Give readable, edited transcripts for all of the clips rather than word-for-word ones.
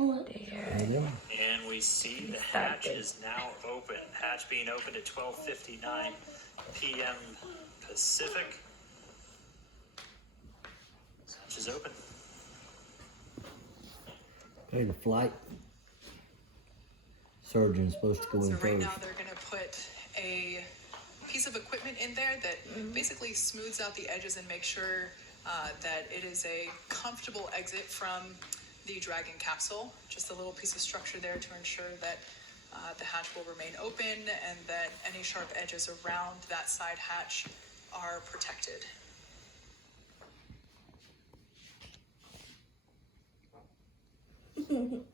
There. And we see the hatch is now open. Hatch being opened at 12:59 p.m. Pacific. Hatch is open. Okay, the flight surgeon's supposed to go in So right first. now they're going to put a piece of equipment in there that basically smooths out the edges and makes sure that it is a comfortable exit from the Dragon capsule. Just a little piece of structure there to ensure that the hatch will remain open and that any sharp edges around that side hatch are protected. Blue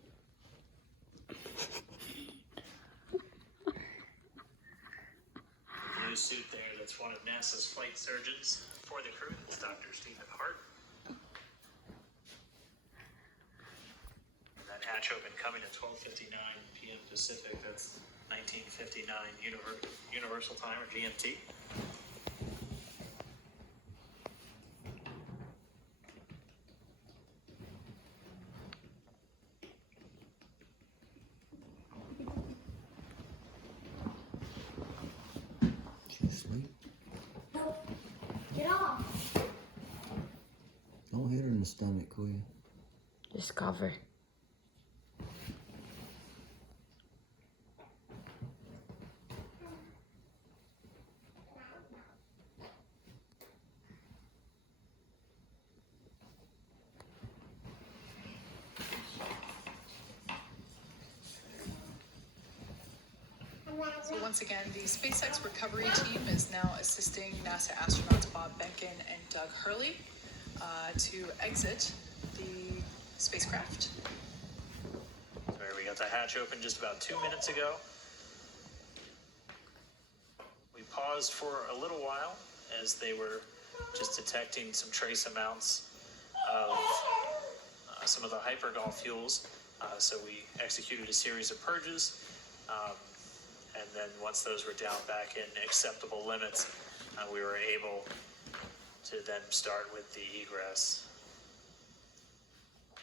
suit there, that's one of NASA's flight surgeons for the crew. That's Dr. Stephen Hart. And that hatch open coming at 12:59 p.m. Pacific. That's 19:59 Universal Time or GMT. She asleep? Get off. Don't hit her in the stomach, will you? Just cover. So once again, the SpaceX recovery team is now assisting NASA astronauts Bob Behnken and Doug Hurley to exit the spacecraft. There we got the hatch open just about 2 minutes ago. We paused for a little while as they were just detecting some trace amounts of some of the hypergol fuels. So we executed a series of purges. And then once those were down back in acceptable limits, we were able to then start with the egress.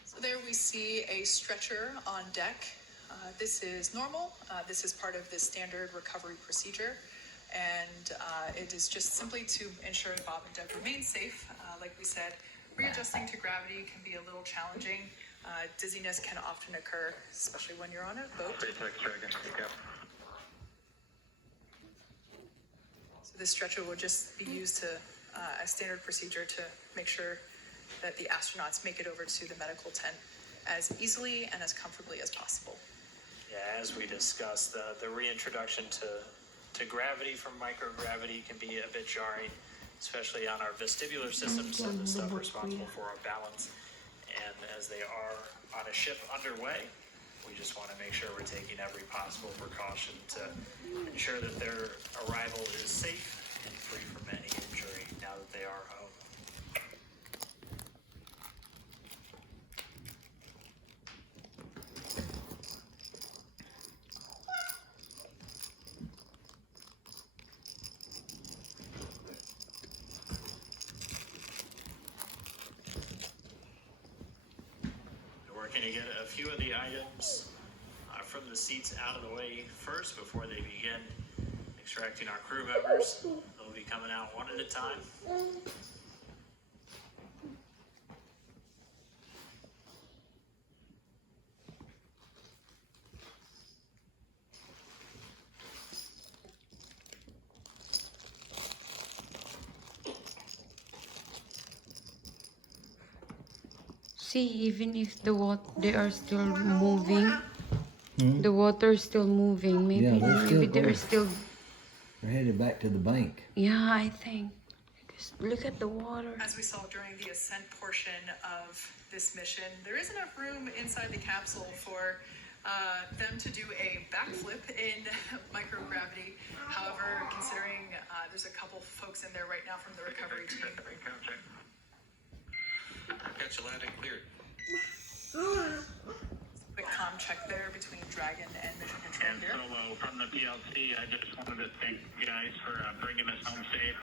So there we see a stretcher on deck. This is normal. This is part of the standard recovery procedure. And it is just simply to ensure Bob and Doug remain safe. Like we said, readjusting to gravity can be a little challenging. Dizziness can often occur, especially when you're on a boat. So this stretcher will just be used to as standard procedure to make sure that the astronauts make it over to the medical tent as easily and as comfortably as possible. Yeah, as we discussed, the reintroduction to gravity from microgravity can be a bit jarring, especially on our vestibular systems, so the stuff responsible for our balance. And as they are on a ship underway, we just want to make sure we're taking every possible precaution to ensure that their arrival is safe and free from any injury now that they are home. We're working to get a few of the items from the seats out of the way first before they begin extracting our crew members. They'll be coming out one at a time. See, even if they are still moving, the water is still moving. Maybe, Yeah, they're still maybe they're going. still. They're headed back to the bank. Yeah, I think. Because look at the water. As we saw during the ascent portion of this mission, there is enough room inside the capsule for them to do a backflip in microgravity. However, considering there's a couple folks in there right now from the recovery team. Got you loud and clear. Quick comm check there between Dragon and Mission Control And here. Solo from the PLC, I just wanted to thank you guys for bringing us home safe.